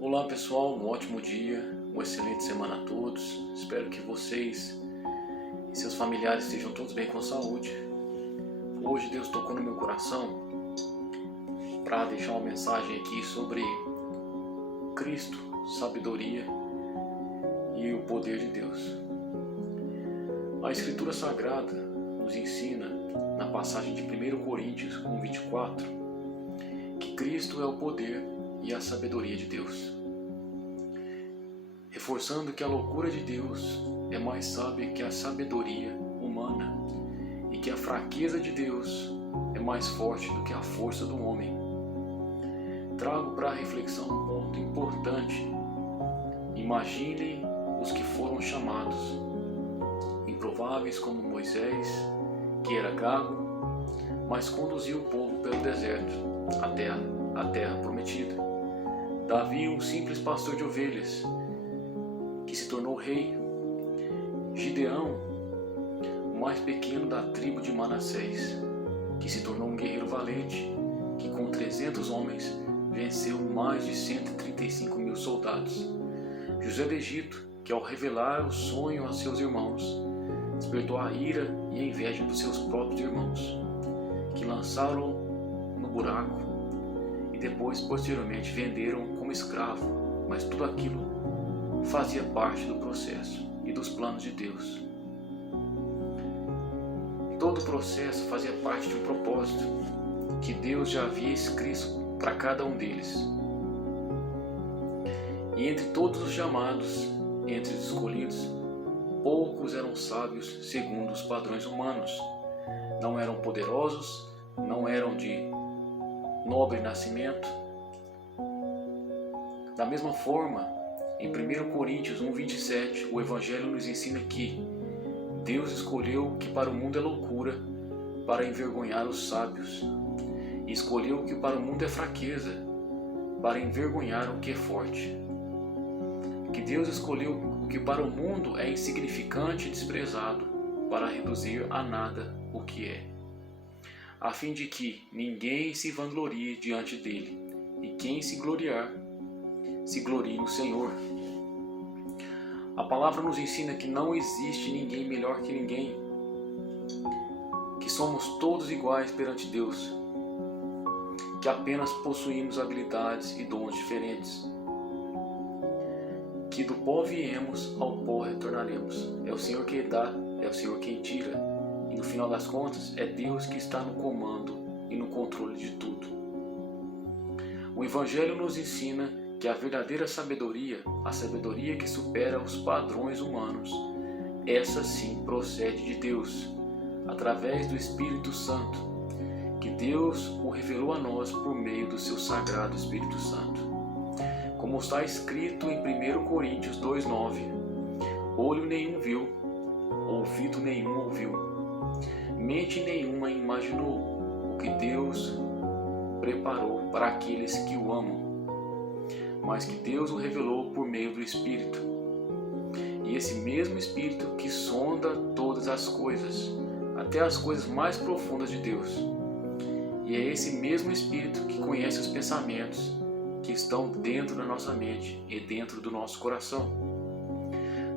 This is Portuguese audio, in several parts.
Olá pessoal, um ótimo dia, uma excelente semana a todos. Espero que vocês e seus familiares estejam todos bem com saúde. Hoje Deus tocou no meu coração para deixar uma mensagem aqui sobre Cristo, sabedoria e o poder de Deus. A Escritura Sagrada nos ensina, na passagem de 1 Coríntios 1:24, que Cristo é o poder e a sabedoria de Deus, reforçando que a loucura de Deus é mais sábia que a sabedoria humana e que a fraqueza de Deus é mais forte do que a força do homem. Trago para a reflexão um ponto importante. Imaginem os que foram chamados, improváveis como Moisés, que era gago, mas conduziu o povo pelo deserto até a terra prometida. Davi, um simples pastor de ovelhas, que se tornou rei. Gideão, o mais pequeno da tribo de Manassés, que se tornou um guerreiro valente, que com 300 homens venceu mais de 135.000 soldados. José do Egito, que ao revelar o sonho a seus irmãos, despertou a ira e a inveja dos seus próprios irmãos, que lançaram no buraco e depois, posteriormente, venderam como escravo, mas tudo aquilo fazia parte do processo e dos planos de Deus. Todo o processo fazia parte de um propósito que Deus já havia escrito para cada um deles. E entre todos os chamados, entre os escolhidos, poucos eram sábios segundo os padrões humanos. Não eram poderosos, não eram de nobre nascimento. Da mesma forma, em 1 Coríntios 1:27, o Evangelho nos ensina que Deus escolheu o que para o mundo é loucura para envergonhar os sábios, e escolheu o que para o mundo é fraqueza para envergonhar o que é forte. Que Deus escolheu o que para o mundo é insignificante e desprezado para reduzir a nada o que é, a fim de que ninguém se vanglorie diante dele, e quem se gloriar, se glorie no Senhor. A palavra nos ensina que não existe ninguém melhor que ninguém, que somos todos iguais perante Deus, que apenas possuímos habilidades e dons diferentes, que do pó viemos, ao pó retornaremos. É o Senhor quem dá, é o Senhor quem tira, e no final das contas é Deus que está no comando e no controle de tudo. O Evangelho nos ensina que a verdadeira sabedoria, a sabedoria que supera os padrões humanos, essa sim procede de Deus, através do Espírito Santo, que Deus o revelou a nós por meio do seu sagrado Espírito Santo. Como está escrito em 1 Coríntios 2:9, olho nenhum viu, ouvido nenhum ouviu, mente nenhuma imaginou o que Deus preparou para aqueles que o amam, mas que Deus o revelou por meio do Espírito. E esse mesmo Espírito que sonda todas as coisas, até as coisas mais profundas de Deus. E é esse mesmo Espírito que conhece os pensamentos que estão dentro da nossa mente e dentro do nosso coração.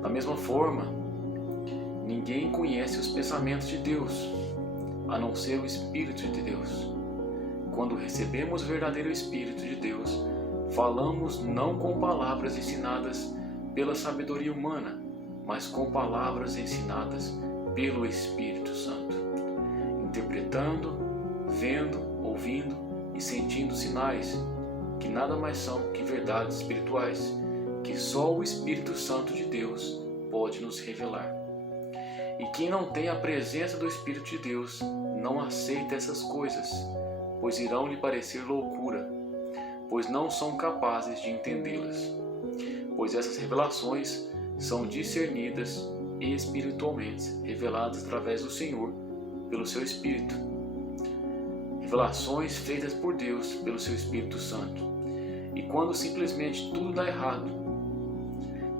Da mesma forma, ninguém conhece os pensamentos de Deus, a não ser o Espírito de Deus. Quando recebemos o verdadeiro Espírito de Deus, falamos não com palavras ensinadas pela sabedoria humana, mas com palavras ensinadas pelo Espírito Santo, interpretando, vendo, ouvindo e sentindo sinais que nada mais são que verdades espirituais, que só o Espírito Santo de Deus pode nos revelar. E quem não tem a presença do Espírito de Deus não aceita essas coisas, pois irão lhe parecer loucura, pois não são capazes de entendê-las, pois essas revelações são discernidas e espiritualmente reveladas através do Senhor pelo seu Espírito. Revelações feitas por Deus pelo seu Espírito Santo. E quando simplesmente tudo dá errado,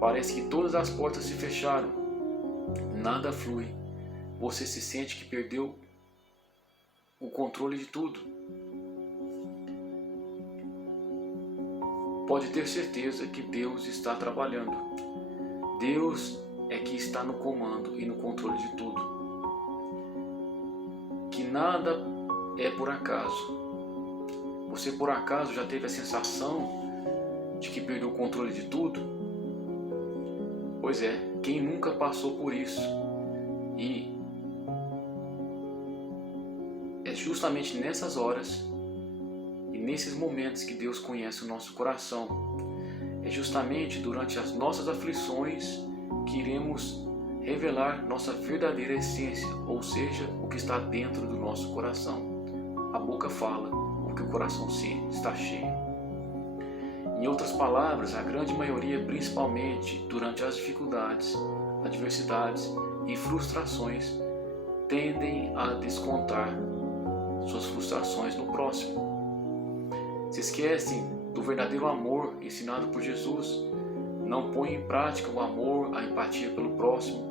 parece que todas as portas se fecharam, nada flui, você se sente que perdeu o controle de tudo. pode ter certeza que Deus está trabalhando. Deus é que está no comando e no controle de tudo. Que nada é por acaso. Você por acaso já teve a sensação de que perdeu o controle de tudo? Pois é, quem nunca passou por isso? E é justamente nessas horas e nesses momentos que Deus conhece o nosso coração. É justamente durante as nossas aflições que iremos revelar nossa verdadeira essência, ou seja, o que está dentro do nosso coração. A boca fala o que o coração está cheio. Em outras palavras, a grande maioria, principalmente durante as dificuldades, adversidades e frustrações, tendem a descontar suas frustrações no próximo. Se esquecem do verdadeiro amor ensinado por Jesus, não põem em prática o amor, a empatia pelo próximo.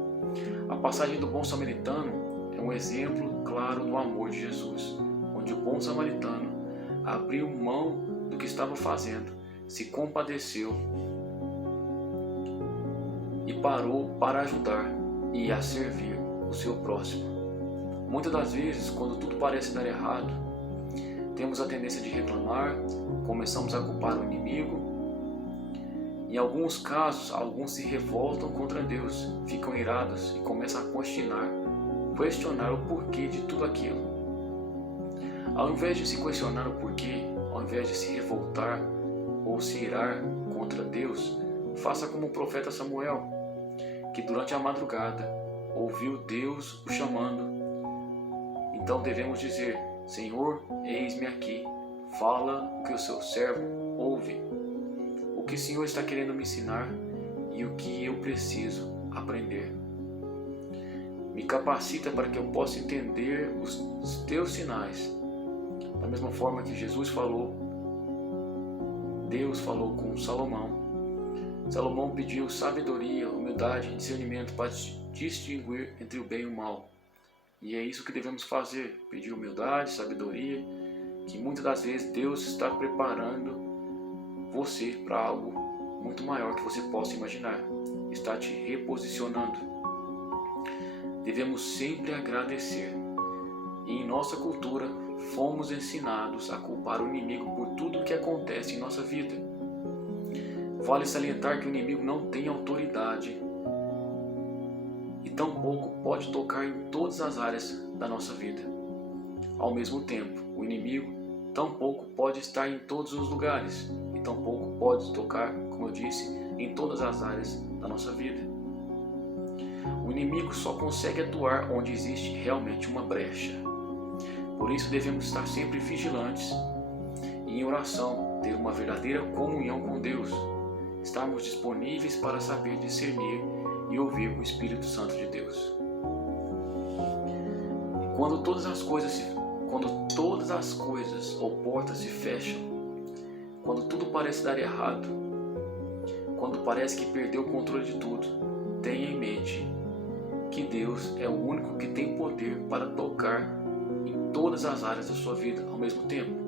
A passagem do bom samaritano é um exemplo claro do amor de Jesus, onde o bom samaritano abriu mão do que estava fazendo, se compadeceu e parou para ajudar e a servir o seu próximo. Muitas das vezes, quando tudo parece dar errado, temos a tendência de reclamar, começamos a culpar o inimigo. Em alguns casos, alguns se revoltam contra Deus, ficam irados e começam a questionar o porquê de tudo aquilo. Ao invés de se questionar o porquê, ao invés de se revoltar ou se irar contra Deus, faça como o profeta Samuel, que durante a madrugada ouviu Deus o chamando. Então devemos dizer: Senhor, eis-me aqui, fala o que o seu servo ouve. O que o Senhor está querendo me ensinar e o que eu preciso aprender. Me capacita para que eu possa entender os teus sinais. Da mesma forma que Jesus falou, Deus falou com Salomão. Salomão pediu sabedoria, humildade e discernimento para distinguir entre o bem e o mal. E é isso que devemos fazer, pedir humildade, sabedoria, que muitas das vezes Deus está preparando você para algo muito maior que você possa imaginar. Está te reposicionando. Devemos sempre agradecer. E em nossa cultura, fomos ensinados a culpar o inimigo por tudo o que acontece em nossa vida. Vale salientar que o inimigo não tem autoridade e tampouco pode tocar em todas as áreas da nossa vida. Ao mesmo tempo, o inimigo tampouco pode estar em todos os lugares e tampouco pode tocar, como eu disse, em todas as áreas da nossa vida. O inimigo só consegue atuar onde existe realmente uma brecha. Por isso devemos estar sempre vigilantes e em oração, ter uma verdadeira comunhão com Deus, estarmos disponíveis para saber discernir e ouvir o Espírito Santo de Deus. E quando todas as coisas ou portas se fecham, quando tudo parece dar errado, quando parece que perdeu o controle de tudo, tenha em mente que Deus é o único que tem poder para tocar em todas as áreas da sua vida ao mesmo tempo.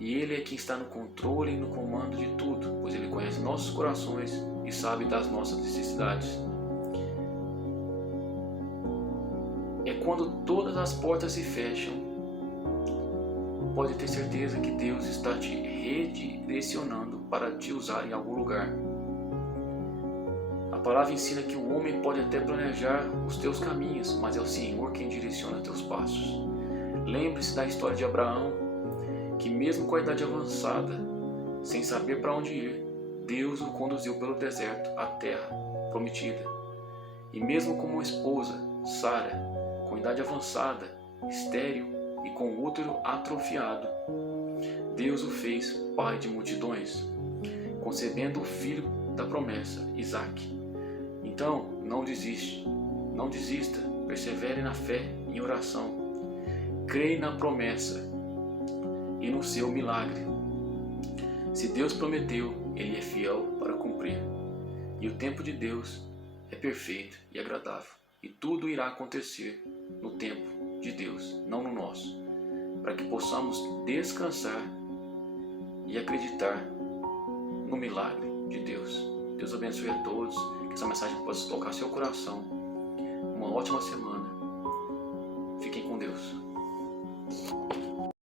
E Ele é quem está no controle e no comando de tudo, pois Ele conhece nossos corações e sabe das nossas necessidades. É quando todas as portas se fecham, pode ter certeza que Deus está te redirecionando para te usar em algum lugar. A palavra ensina que o homem pode até planejar os teus caminhos, mas é o Senhor quem direciona teus passos. Lembre-se da história de Abraão, que mesmo com a idade avançada, sem saber para onde ir, Deus o conduziu pelo deserto à terra prometida. E mesmo com uma esposa, Sara, com idade avançada, estéril e com o útero atrofiado, Deus o fez pai de multidões, concebendo o filho da promessa, Isaque. Então, não desista, persevere na fé e em oração. Creia na promessa e no seu milagre. Se Deus prometeu, Ele é fiel para cumprir. E o tempo de Deus é perfeito e agradável. E tudo irá acontecer no tempo de Deus, não no nosso, para que possamos descansar e acreditar no milagre de Deus. Deus abençoe a todos, que essa mensagem possa tocar seu coração. Uma ótima semana. Fiquem com Deus.